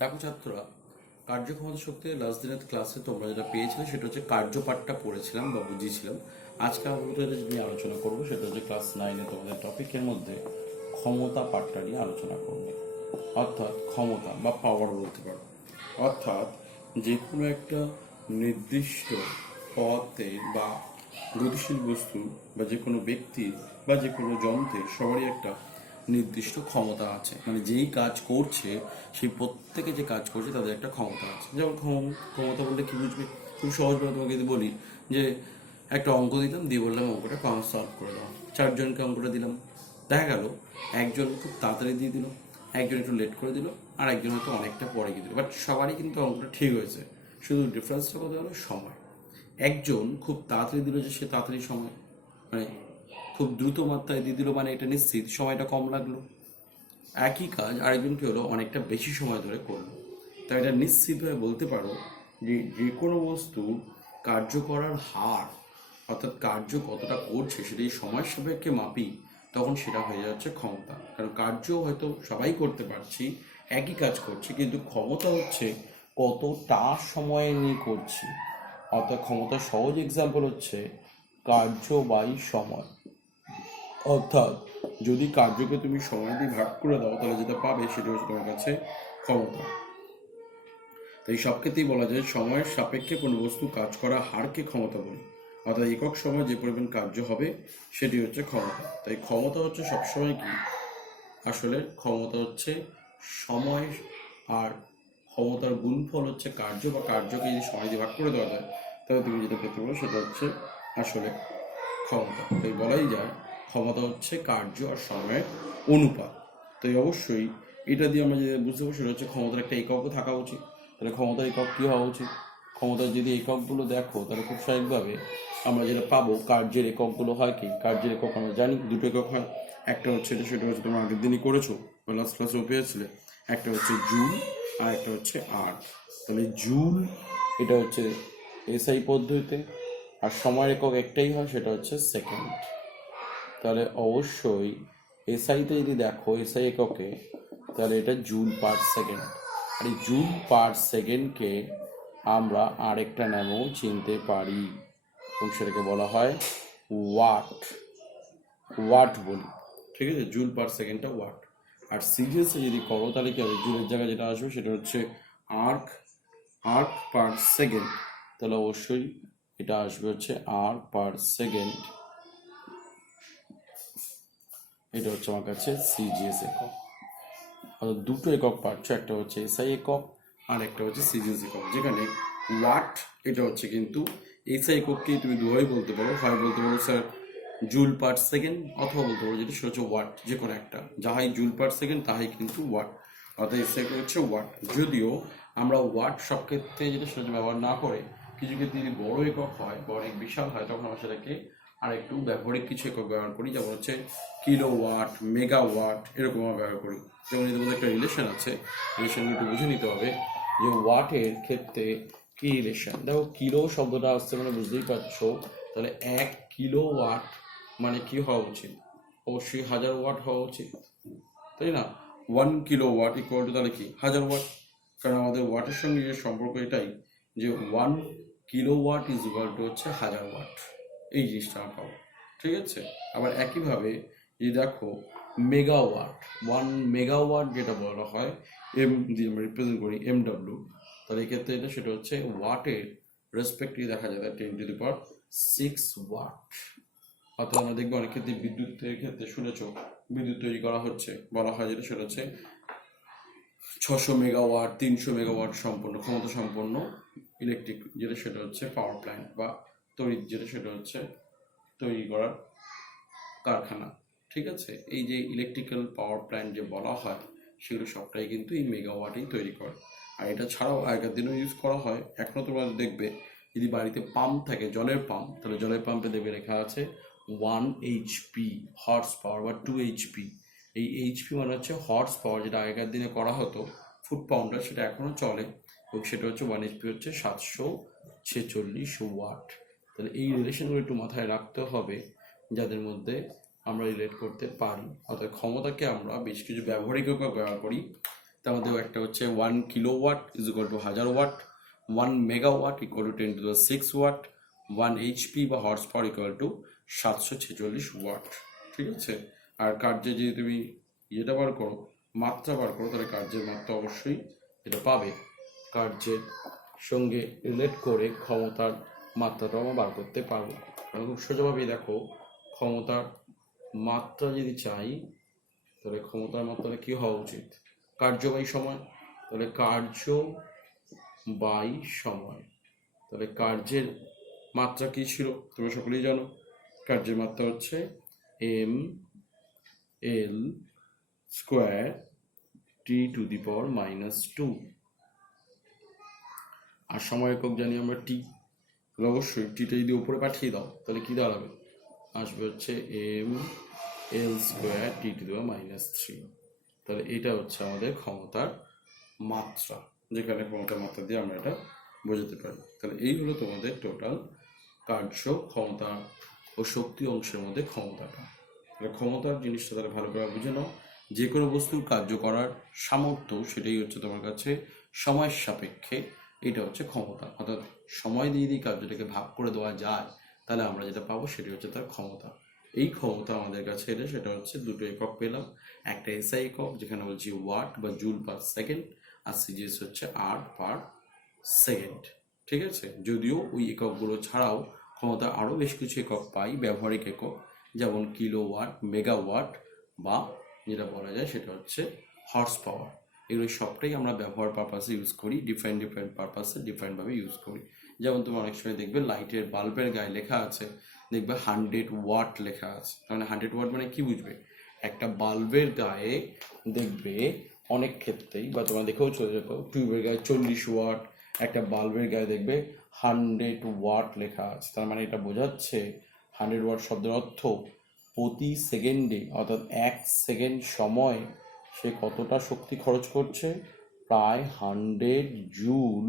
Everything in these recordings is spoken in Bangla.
দেখো ছাত্ররা, কার্যক্ষমতা শক্তি লাস্ট দিনের ক্লাসে তোমরা যেটা পেয়েছিলে সেটা হচ্ছে কার্যপাঠটা পড়েছিলাম বা বুঝিয়েছিলাম। আজকে আমরা যেটা নিয়ে আলোচনা করবো সেটা হচ্ছে ক্লাস 9-এ তোমাদের টপিকের মধ্যে ক্ষমতা পাঠটা নিয়ে আলোচনা করবে। অর্থাৎ ক্ষমতা বা পাওয়ার বলতে পারো। অর্থাৎ যে কোনো একটা নির্দিষ্ট পথে বা গতিশীল বস্তু বা যে কোনো ব্যক্তির বা যে কোনো যন্ত্রের সবারই একটা নির্দিষ্ট ক্ষমতা আছে, মানে যেই কাজ করছে সেই প্রত্যেকে যে কাজ করছে তাদের একটা ক্ষমতা আছে। যেমন ক্ষমতা বলতে কি বুঝবে? খুব সহজভাবে তোমাকে যদি বলি যে একটা অঙ্ক দিলাম, দিয়ে বললাম অঙ্কটা সলভ করে দাও, চারজনকে অঙ্কটা দিলাম, দেখা গেল একজন খুব তাড়াতাড়ি দিয়ে দিল, একজন একটু লেট করে দিল, আর একজন হয়তো অনেকটা পরে গিয়ে দিল, বাট সবারই কিন্তু অঙ্কটা ঠিক হয়েছে। শুধু ডিফারেন্সটা কত হলো? সময়। একজন খুব তাড়াতাড়ি দিল, যে সে তাড়াতাড়ি সময় মানে খুব দ্রুত মাত্রায় দিয়ে দিল, মানে এটা নিশ্চিত সময়টা কম লাগলো। একই কাজ আরেকজনকে হলো অনেকটা বেশি সময় ধরে করলো। তাই এটা নিশ্চিতভাবে বলতে পারো যে যে কোনো বস্তু কার্য করার হার, অর্থাৎ কার্য কতটা করছে সেটা এই সময়ের সাপেক্ষে মাপি, তখন সেটা হয়ে যাচ্ছে ক্ষমতা। কারণ কার্য হয়তো সবাই করতে পারছি, একই কাজ করছি, কিন্তু ক্ষমতা হচ্ছে কতটা সময় নিয়ে করছি। অর্থাৎ ক্ষমতার সহজ এক্সাম্পল হচ্ছে কার্য বাই সময়। অর্থাৎ যদি কার্যকে তুমি সময় দিয়ে ভাগ করে দাও তাহলে যেটা পাবে সেটা হচ্ছে তোমার কাছে ক্ষমতা। তাই সব ক্ষেত্রেই বলা যায় সময়ের সাপেক্ষে কোনো বস্তু কাজ করা হারকে ক্ষমতা বলি। অর্থাৎ একক সময় যে পরিমাণ কার্য হবে সেটি হচ্ছে ক্ষমতা। তাই ক্ষমতা হচ্ছে সবসময় কি, আসলে ক্ষমতা হচ্ছে সময়, আর ক্ষমতার গুণফল হচ্ছে কার্য, বা কার্যকে যদি সময় দিয়ে ভাগ করে দেওয়া যায় তাহলে তুমি যেটা পেতে পারো সেটা হচ্ছে আসলে ক্ষমতা। তাই বলাই যায় ক্ষমতা হচ্ছে কার্য আর সময়ের অনুপাত। তাই অবশ্যই এটা দিয়ে আমরা যেটা বুঝতে পারবো সেটা হচ্ছে ক্ষমতার একটা এককও থাকা উচিত। তাহলে ক্ষমতার একক কী হওয়া উচিত? ক্ষমতার যদি এককগুলো দেখো তাহলে খুব স্বাভাবিকভাবে আমরা যেটা পাবো, কার্যের এককগুলো হয় কি, কার্যের একক আমরা জানি দুটো একক হয়। একটা হচ্ছে সেটা হচ্ছে তোমরা আগের দিনই করেছো বা লাস্ট ক্লাসেও পেয়েছিলে, একটা হচ্ছে জুল আর একটা হচ্ছে আর। তাহলে জুল এটা হচ্ছে এসআই পদ্ধতিতে, আর সময়ের একক একটাই হয়, সেটা হচ্ছে সেকেন্ড। তাহলে অবশ্যই এসআইতে যদি দেখো এসআই এককে, তাহলে এটা জুল পার সেকেন্ড। আর এই জুল পার সেকেন্ডকে আমরা আরেকটা নামেও চিনতে পারি এবং সেটাকে বলা হয় ওয়াট। ওয়াট বলি, ঠিক আছে? Joule per সেকেন্ডটা watt. আর সিরিয়াসে যদি করো তাহলে কি হবে? জুলের জায়গায় যেটা আসবে সেটা হচ্ছে আর্ক। আর্ক পার সেকেন্ড, তাহলে অবশ্যই এটা আসবে হচ্ছে আর্ক পার সেকেন্ড। এটা হচ্ছে আমার কাছে সিজিএস একক। অর্থাৎ দুটো একক পাচ্ছ, একটা হচ্ছে এসআই একক আর একটা হচ্ছে সিজিএস একক। যেখানে ওয়াট এটা হচ্ছে কিন্তু এসআই একককে তুমি দুভাবে বলতে পারো, হয় বলতে পারো স্যার জুল পার সেকেন্ড, অথবা বলতে পারো যেটা সেটা হচ্ছে ওয়াট। যে কোনো একটা, যাহাই জুল পার সেকেন্ড তাহাই কিন্তু ওয়াট। অর্থাৎ এসআই একক হচ্ছে ওয়াট। যদিও আমরা ওয়াট সব ক্ষেত্রে যেটা সেটা ব্যবহার না করে, কিছু ক্ষেত্রে যদি বড় একক হয় বা অনেক বিশাল হয়, তখন আমরা সেটাকে আর একটু ব্যবহারিক কিছু একক ব্যবহার করি, যেমন হচ্ছে কিলো ওয়াট, মেগা ওয়াট, এরকম আমরা ব্যবহার করি। যেমন এদের মধ্যে একটা রিলেশন আছে, রিলেশনগুলো একটু বুঝে নিতে হবে যে ওয়াটের ক্ষেত্রে কি রিলেশন। দেখো কিলো শব্দটা আসছে মানে বুঝতেই পারছো, তাহলে 1 কিলো ওয়াট মানে কি হওয়া উচিত? অবশ্যই 1000 ওয়াট হওয়া উচিত, তাই না? 1 কিলো ওয়াট ইকুয়াল টু তাহলে কি 1000 ওয়াট। কারণ আমাদের ওয়াটের সঙ্গে যে সম্পর্ক এটাই, যে 1 kilo watt is equal to হচ্ছে 1000 ওয়াট। এই জিনিসটা আমরা পাবো, ঠিক আছে? আবার একইভাবে যদি দেখো মেগাওয়াট, 1 মেগাওয়াট যেটা বলা হয়, এম দিয়ে আমরা রিপ্রেজেন্ট করি MW, তাহলে এক্ষেত্রে এটা সেটা হচ্ছে ওয়াটের রেসপেক্টিভ দেখা যায় 10⁶ ওয়াট। অর্থাৎ আমরা দেখবো অনেক ক্ষেত্রে বিদ্যুতের ক্ষেত্রে শুনেছো বিদ্যুৎ তৈরি করা হচ্ছে, বলা হয় যেটা সেটা হচ্ছে 600 মেগাওয়াট, 300 মেগাওয়াট সম্পন্ন ক্ষমতা সম্পন্ন ইলেকট্রিক, যেটা সেটা হচ্ছে পাওয়ার প্ল্যান্ট বা তড়িৎ, যেটা সেটা হচ্ছে তৈরি করার কারখানা, ঠিক আছে? এই যে ইলেকট্রিক্যাল পাওয়ার প্ল্যান্ট যে বলা হয়, সেগুলো সবটাই কিন্তু এই মেগাওয়াটেই তৈরি করে। আর এটা ছাড়াও আগের দিনও ইউজ করা হয়, এখনও তোমরা দেখবে যদি বাড়িতে পাম্প থাকে, জলের পাম্প, তাহলে জলের পাম্পে দেখবে লেখা আছে 1 HP হর্স পাওয়ার বা 2 HP। এই এইচপি মানে হচ্ছে হর্স পাওয়ার, যেটা আগেকার দিনে করা হতো ফুট পাউন্ডার, সেটা এখনও চলে, এবং সেটা হচ্ছে 1 HP হচ্ছে 746 ওয়াট। তাহলে এই রিলেশনগুলো একটু মাথায় রাখতে হবে, যাদের মধ্যে আমরা রিলেট করতে পারি। অর্থাৎ ক্ষমতাকে আমরা বেশ কিছু ব্যবহারিক একক ব্যবহার করি, তার মধ্যে একটা হচ্ছে 1 kilowatt is equal to 1000 watt, 1 megawatt equal to 10⁶ watt, 1 HP বা horse power equal to 746 watt. ঠিক আছে। আর কার্যে যদি তুমি ইয়েটা বার করো, মাত্রা বার করো, তাহলে কার্যের মাত্রা অবশ্যই এটা পাবে। কার্যের সঙ্গে রিলেট করে ক্ষমতার মাত্রাটাও আমরা বার করতে পারবো। খুব সোজাভাবেই দেখো, ক্ষমতার মাত্রা যদি চাই তাহলে ক্ষমতার মাত্রাটা কি হওয়া উচিত? কার্য বাই সময়। তাহলে কার্য বাই সময়। তাহলে কার্যের মাত্রা কি ছিল তোমরা সকলেই জানো, কার্যের মাত্রা হচ্ছে M L square T to the power -2। আর সময় একক জানি আমরা টি। তাহলে অবশ্যই টিটা যদি উপরে পাঠিয়ে দাও তাহলে কি দাঁড়াবে? আসবে হচ্ছে M L square T to the power -3। তাহলে এটা হচ্ছে আমাদের ক্ষমতার মাত্রা, যেখানে ক্ষমতার মাত্রা দিয়ে আমরা এটা বোঝাতে পারি। তাহলে এই হলো তোমাদের টোটাল কার্য, ক্ষমতা ও শক্তি অংশের মধ্যে ক্ষমতাটা। তাহলে ক্ষমতার জিনিসটা তাহলে ভালো করে বুঝে নাও। যে কোনো বস্তুর কার্য করার সামর্থ্য, সেটাই হচ্ছে তোমার কাছে সময়ের সাপেক্ষে, এটা হচ্ছে ক্ষমতা। অর্থাৎ সময় দিয়ে যদি কার্যটাকে ভাগ করে দেওয়া যায় তাহলে আমরা যেটা পাবো সেটি হচ্ছে তার ক্ষমতা। এই ক্ষমতা আমাদের কাছে এলে সেটা হচ্ছে দুটো একক পেলাম, একটা এসআই একক যেখানে বলছি ওয়াট বা জুল পার সেকেন্ড, আর সিজিএস হচ্ছে আট পার সেকেন্ড। ঠিক আছে। যদিও ওই এককগুলো ছাড়াও ক্ষমতা আরও বেশ কিছু একক পাই, ব্যবহারিক একক, যেমন কিলোওয়াট, মেগাওয়াট, বা যেটা বলা যায় সেটা হচ্ছে হর্স পাওয়ার। এগুলো সবটাই আমরা ব্যবহার পারপাসে ইউজ করি, ডিফারেন্ট পারপাসে ডিফারেন্টভাবে ইউজ করি। যেমন তুমি অনেক সময় দেখবে লাইটের বাল্বের গায়ে লেখা আছে, দেখবে 100 ওয়াট লেখা আছে। মানে 100 ওয়াট মানে কি বুঝবে? একটা বাল্বের গায়ে দেখবে অনেক ক্ষেত্রেই, বা তোমরা দেখেও চলে যেত, টিউবের গায়ে 40 ওয়াট, একটা বাল্বের গায়ে দেখবে 100 ওয়াট লেখা আছে। তার মানে এটা বোঝাচ্ছে 100 ওয়াট শব্দের অর্থ প্রতি সেকেন্ডে, অর্থাৎ 1 সেকেন্ড সময় সে কতটা শক্তি খরচ করছে? প্রায় 100 জুল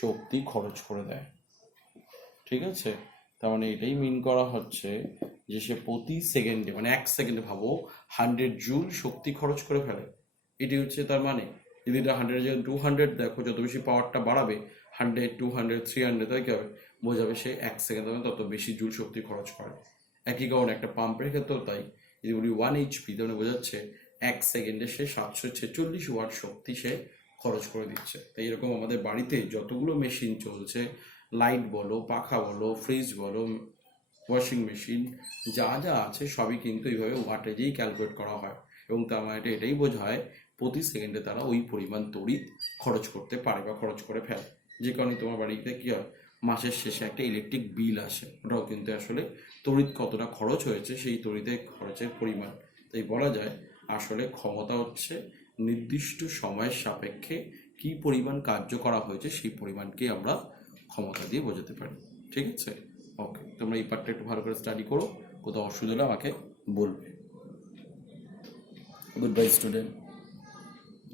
শক্তি খরচ করে দেয়। ঠিক আছে। তার মানে এটাই মিন করা হচ্ছে যে সে প্রতি সেকেন্ডে, মানে 1 সেকেন্ডে ভাবো 100 জুল শক্তি খরচ করে ফেলে। এটি হচ্ছে তার মানে। যদি এটা 100 এর জায়গায় 200 দেখো, যত বেশি পাওয়ারটা বাড়াবে 100, 200, 300, তাই কি হবে? বোঝাবে সে 1 সেকেন্ডে তত বেশি জুল শক্তি খরচ করে। একই কারণে একটা পাম্পের ক্ষেত্রেও তাই। যদি বলি 1 HP, তাহলে বোঝাচ্ছে 1 সেকেন্ডে সে 746 ওয়াট শক্তি সে খরচ করে দিচ্ছে। তাই এরকম আমাদের বাড়িতে যতগুলো মেশিন চলছে, লাইট বলো, পাখা বলো, ফ্রিজ বলো, ওয়াশিং মেশিন, যা যা আছে সবই কিন্তু এইভাবে ওয়াটেজেই ক্যালকুলেট করা হয়। এবং তার মানে এটাই বোঝায় প্রতি সেকেন্ডে তারা ওই পরিমাণ তড়িৎ খরচ করতে পারে বা খরচ করে ফেলে। যে কারণে তোমার বাড়িতে কী হয়, মাসের শেষে একটা ইলেকট্রিক বিল আসে, ওটাও কিন্তু আসলে তড়িৎ কতটা খরচ হয়েছে সেই তড়িতের খরচের পরিমাণ। তাই বলা যায় আসলে ক্ষমতা হচ্ছে নির্দিষ্ট সময়ের সাপেক্ষে কি পরিমাণ কার্য করা হয়েছে সেই পরিমাণকেই আমরা ক্ষমতা দিয়ে বোঝাতে পারি। ঠিক আছে। ওকে, তোমরা এই পার্টটা একটু ভালো করে স্টাডি করো, কোথাও অসুবিধা হলে আমাকে বলবে। Good bye student.